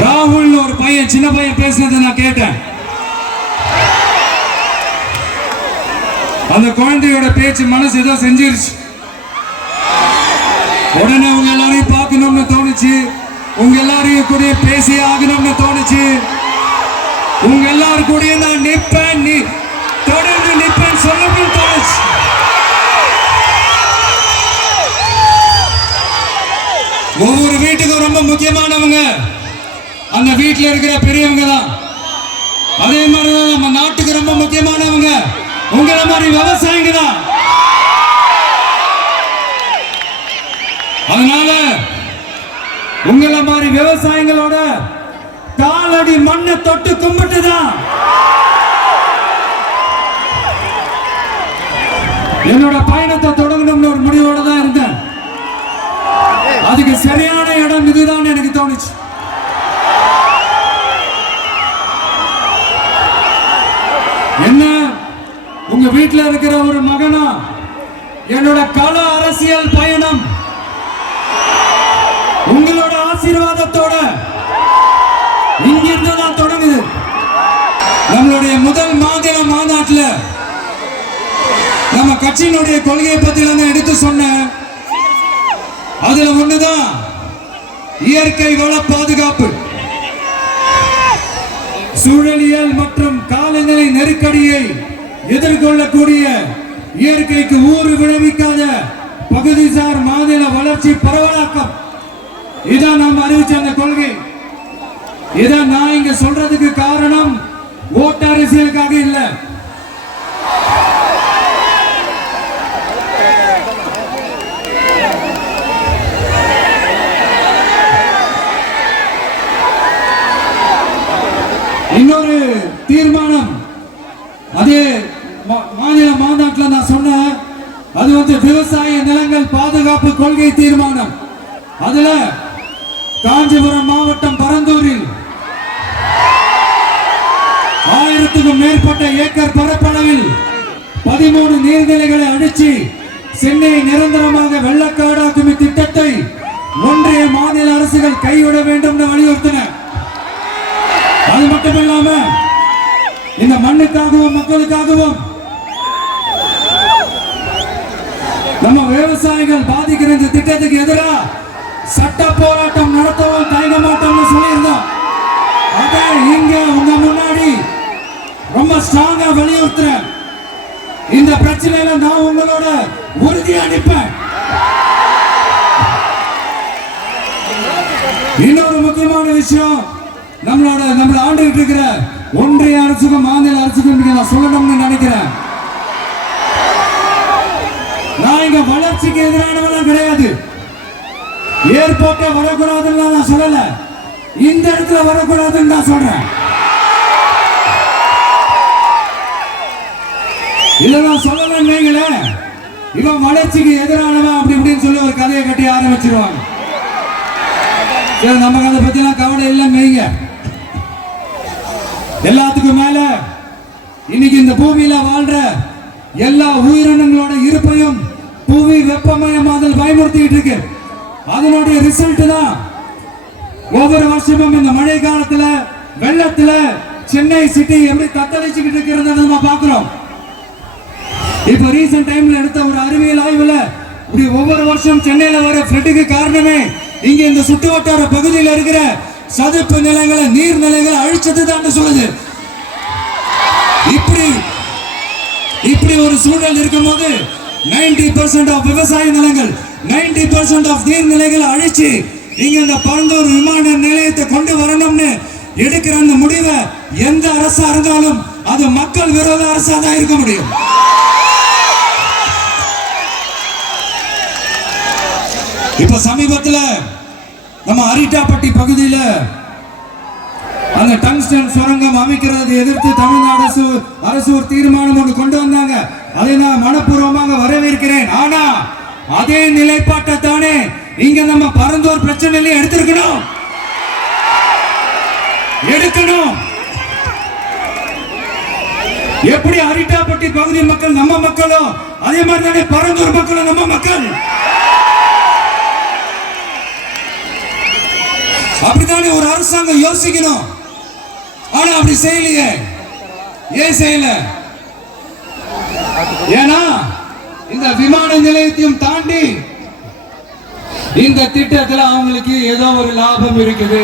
ராகுல் ஒரு பையன், சின்ன பையன் பேசினதை நான் கேட்டேன். அந்த குழந்தையோட பேச்சு மனசு ஏதோ செஞ்சிருச்சு. உடனே உங்க எல்லாரையும் பார்க்கணும்னு தோணுச்சு, உங்க எல்லாரையும் கூட பேசி ஆகணும்னு தோணுச்சு. உங்க எல்லாரும் கூட நான் நிற்பேன், நீ தொடர்ந்து நிற்பேன் சொல்லணும்னு தோணுச்சு. ஒவ்வொரு வீட்டுக்கும் ரொம்ப முக்கியமானவங்க அந்த வீட்டில் இருக்கிற பெரியவங்க தான். அதே மாதிரிதான் நம்ம நாட்டுக்கு ரொம்ப முக்கியமானவங்க உங்களை மாதிரி விவசாயிங்க தான். அதனால உங்களை மாதிரி விவசாயிகளோட காலடி மண்ணை தொட்டு கும்பிட்டுதான் என்னோட பயணத்தை தொடங்கணும்னு ஒரு முடிவோட தான் இருந்தேன். அதுக்கு சரியான இடம் இதுதான் எனக்கு தோணுச்சு. என்ன உங்க வீட்டில் இருக்கிற ஒரு மகனா என்னோட கள அரசியல் பயணம் உங்களோட ஆசீர்வாதத்தோட இங்கிருந்து தான் தொடங்குது. நம்மளுடைய முதல் மாநில மாநாட்டில் நம்ம கட்சியினுடைய கொள்கையை பத்தி எடுத்து சொன்ன அதுல ஒண்ணுதான் இயற்கை வள பாதுகாப்பு. சூழலியல் மற்றும் காலநிலை நெருக்கடியை எதிர்கொள்ளக்கூடிய இயற்கைக்கு ஊறு விளைவிக்காத பகுதிசார் மாநில வளர்ச்சி பரவலாக்கம். இதான் நாம் அறிவிச்ச அந்த கொள்கை. இதான் நான் இங்க சொல்றதுக்கு காரணம் ஓட்டு அரசியலுக்காக இல்ல. இன்னொரு தீர்மானம் அதே மாநில மாநாட்டில் நான் சொன்னேன். அது விவசாய நிலங்கள் பாதுகாப்பு கொள்கை தீர்மானம். அதுல காஞ்சிபுரம் மாவட்டம் பரந்தூரில் 1000க்கும் மேற்பட்ட ஏக்கர் பரப்பளவில் 13 நீர்நிலைகளை அடிச்சு சென்னையை நிரந்தரமாக வெள்ளக்காடாக்கும் இத்திட்டத்தை ஒன்றிய மாநில அரசுகள் கைவிட வேண்டும் என்று வலியுறுத்தின. அது மட்டுமில்லாம இந்த மண்ணுக்காகவும் மக்களுக்காகவும் நம்ம விவசாயிகள் பாதிக்கிற இந்த திட்டத்துக்கு எதிராக சட்ட போராட்டம் நடத்தவும் தயங்க மாட்டோம்னு சொல்லியிருந்தோம். அதை இங்க உங்க முன்னாடி ரொம்ப ஸ்ட்ராங்கா வலியுறுத்துறேன். இந்த பிரச்சனையில நான் உங்களோட உறுதியா நிற்பேன். இன்னொரு முக்கியமான விஷயம், நம்மள ஆண்டுகிட்டு இருக்கிற ஒன்றிய அரசுக்கும் மாநில அரசுக்கும் நான் சொல்லணும்னு நினைக்கிறேன். நான் இங்க வளர்ச்சிக்கு எதிரானவெல்லாம் கிடையாது. ஏர்போர்ட்டை வரக்கூடாதுன்னு நான் சொல்லல, இந்த இடத்துல வரக்கூடாதுன்னு நான் சொல்றேன். இத நான் சொல்லலன்னு இவன் வளர்ச்சிக்கு எதிரானவன் அப்படி இப்படின்னு சொல்லி ஒரு கதையை கட்டி ஆரம்பிச்சிருவாங்க. நமக்கு அதை பத்தி எல்லாம் கவலை இல்லைங்க. எல்லாத்துக்கும் மேல இன்னைக்கு இந்த பூமியில வாழ்ற எல்லா உயிரினங்களோட இருப்பையும் புவி வெப்பமயமாதல் பயமுறுத்திட்டு இருக்கு. அதனுடைய ரிசல்ட் தான் ஒவ்வொரு வருஷமும் இந்த மழை காலத்துல வெள்ளத்துல சென்னை சிட்டி எப்படி தத்தளிச்சுக்கிட்டு இருக்கிறத நம்ம பாக்குறோம். இப்ப ரீசன்ட் டைம்ல எடுத்த ஒரு அறிவியல் ஆய்வுல இப்படி ஒவ்வொரு வருஷம் சென்னையில வர ஃப்ளட்டுக்கு காரணமே இங்க இந்த சுற்று வட்டார பகுதியில் இருக்கிற சதுப்பு நிலங்களை நீர்நிலைகளை அழிச்சது தான் சொல்லுது. இப்படி ஒரு சூழல் இருக்கும் போது 90% ஆஃப் விவசாய நிலங்கள் 90% ஆஃப் நீர்நிலைகளை அழிச்சு இங்க இந்த பரந்தூர் விமான நிலையத்தை கொண்டு வரணும்னு எடுக்கிற அந்த முடிவை எந்த அரசா இருந்தாலும் அது மக்கள் விரோத அரசா தான் இருக்க முடியும். இப்ப சமீபத்துல நம்ம அரிட்டாப்பட்டி பகுதியில அந்த டங்ஸ்டன் சுரங்கம் அமைக்கிறது எதிர்த்து தமிழ்நாடு அரசு ஒரு தீர்மானம் ஒன்று கொண்டு வந்தாங்க. அதை நான் மனப்பூர்வமாக வரவேற்கிறேன். ஆனா அதே நிலைப்பாட்டை தானே இங்க நம்ம பரந்தூர் பிரச்சனையில எடுக்கணும். எப்படி அரிட்டாப்பட்டி பகுதி மக்கள் நம்ம மக்களோ அதே மாதிரி தானே பரந்தூர் மக்களும் நம்ம மக்கள். அப்படித்தானே ஒரு அரசாங்கம் யோசிக்கணும். ஆனா அப்படி செய்யலையே. ஏன் செய்யல? ஏன்னா இந்த விமான நிலையத்தையும் தாண்டி இந்த திட்டத்தில் அவங்களுக்கு ஏதோ ஒரு லாபம் இருக்குது.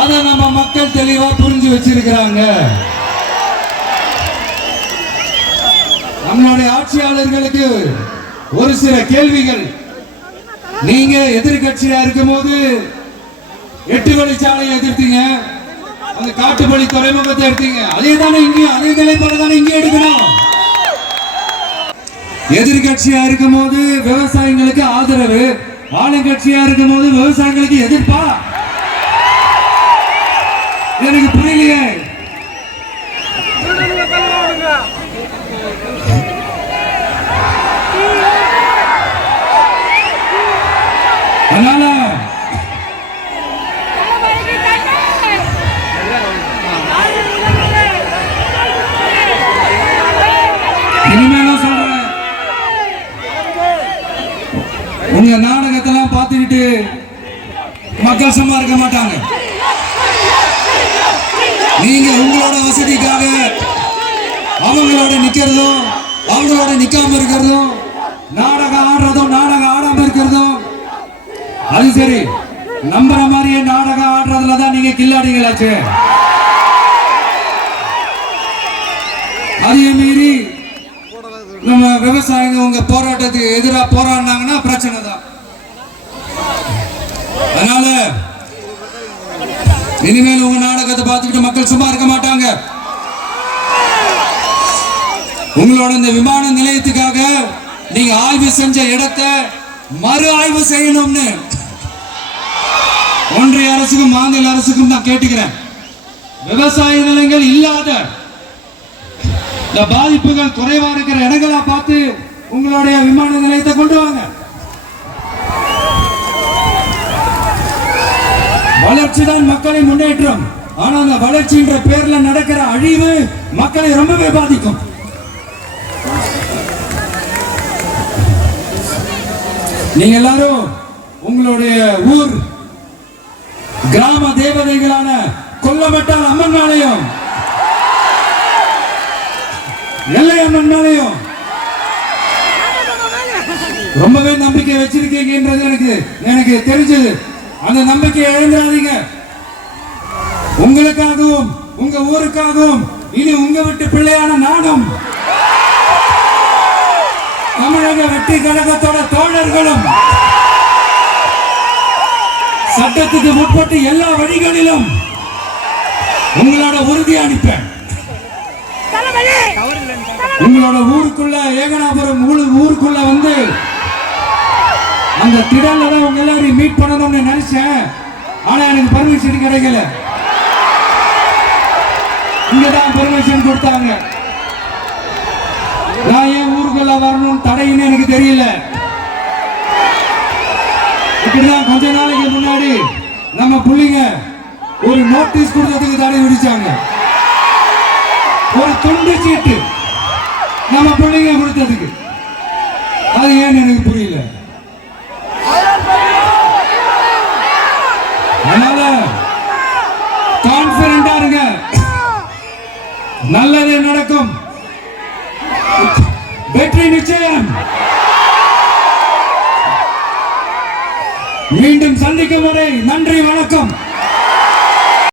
அதை நம்ம மக்கள் தெளிவா புரிஞ்சு வச்சிருக்கிறாங்க. நம்மளுடைய ஆட்சியாளர்களுக்கு ஒரு சில கேள்விகள். நீங்க எதிர்கட்சியா இருக்கும் போது 8 வழிச்சாலையை எதிர்த்தீங்க, அந்த காட்டுப்பள்ளி துறைமுகத்தை எடுத்தீங்க. அதே தானே இங்கேயும் அதே நிலைப்பாடு தானே இங்கே எடுக்கணும். எதிர்கட்சியா இருக்கும் போது விவசாயிகளுக்கு ஆதரவு, ஆளுங்கட்சியா இருக்கும் போது விவசாயிகளுக்கு எதிர்ப்பா? எனக்கு புரியலையே. அதனால இனிமேலும் சொல்றேன், உங்க நாடகத்தெல்லாம் பார்த்துக்கிட்டு மக்கள் சும்மா இருக்க மாட்டாங்க. நீங்க உங்களோட வசதிக்காக அவங்களோட நிக்கிறதும் அவங்களோட நிக்காம இருக்கிறதும், நாடகம் ஆடுறதும் நாடகம் ஆடாம இருக்கிறதும், அது சரி. நம்புற மாதிரியே நாடகம் ஆடுறதுல தான் நீங்க கில்லாடிகளாச்சு. அதையும் மீறி நம்ம விவசாயிங்க உங்க போராட்டத்துக்கு எதிராக போராடினாங்கன்னா பிரச்சனை தான். அதனால இனிமேல் உங்க நாடகத்தை பார்த்துக்கிட்டு மக்கள் சும்மா இருக்க மாட்டாங்க. உங்களோட இந்த விமான நிலையத்துக்காக நீங்க ஆய்வு செஞ்ச இடத்தை மறு ஆய்வு செய்யணும்னு ஒன்றிய அரசுக்கும் மாநில அரசுக்கும் நான் கேட்டுக்கிறேன். விவசாய நிலங்கள் இல்லாத இந்த பாதிப்புகள் குறைவா இருக்கிற இடங்களா பார்த்து உங்களுடைய விமான நிலையத்தை கொண்டு வாங்க. வளர்ச்சி தான் மக்களின் முன்னேற்றம். ஆனா அந்த வளர்ச்சின்ற பேர்ல நடக்கிற அழிவு மக்களை ரொம்பவே பாதிக்கும். நீங்க எல்லாரும் உங்களுடைய ஊர் கிராம தேவதைகளான கொல்லமட்டால் அம்மன் ஆலயம், எல்லை அம்மன் ஆலயம் ரொம்பவே நம்பிக்கை வச்சிருக்கீங்கன்றது எனக்கு தெரிஞ்சது. அந்த நம்பிக்கையை இழந்துடாதீங்க. உங்களுக்காகவும் உங்க ஊருக்காகவும் இனி உங்க வீட்டு பிள்ளையான நாடும் தமிழக வெற்றி கழகத்தோட தோழர்களும் சட்டத்துக்கு முற்பட்டு எல்லா வழிகளிலும் உங்களோட உறுதி அளிப்பேன். உங்களோட ஊருக்குள்ள ஏகனாபுரம் ஊருக்குள்ள வந்து அந்த திடல்ல தான் உங்க எல்லாரையும் மீட் பண்ணணும்னு நினைச்சேன். ஆனா எனக்கு பர்மிஷன் கிடைக்கல. இங்கதான் பர்மிஷன் கொடுத்தாங்க. நான் ஏன் ஊருக்குள்ள வரணும் தடைன்னு எனக்கு தெரியல. இப்படிதான் கொஞ்ச நாளைக்கு முன்னாடி நம்ம புள்ளிங்க ஒரு நோட்டீஸ் கொடுத்ததுக்கு தடை விதிச்சாங்க. ஒரு துண்டு சீட்டு நம்ம பிள்ளைங்க கொடுத்ததுக்கு. அது ஏன்னு எனக்கு புரியல. அதனால கான்பிடண்டா இருங்க, நல்லதே நடக்கும், வெற்றி நிச்சயம். மீண்டும் சந்திக்கும் வரை நன்றி, வணக்கம்.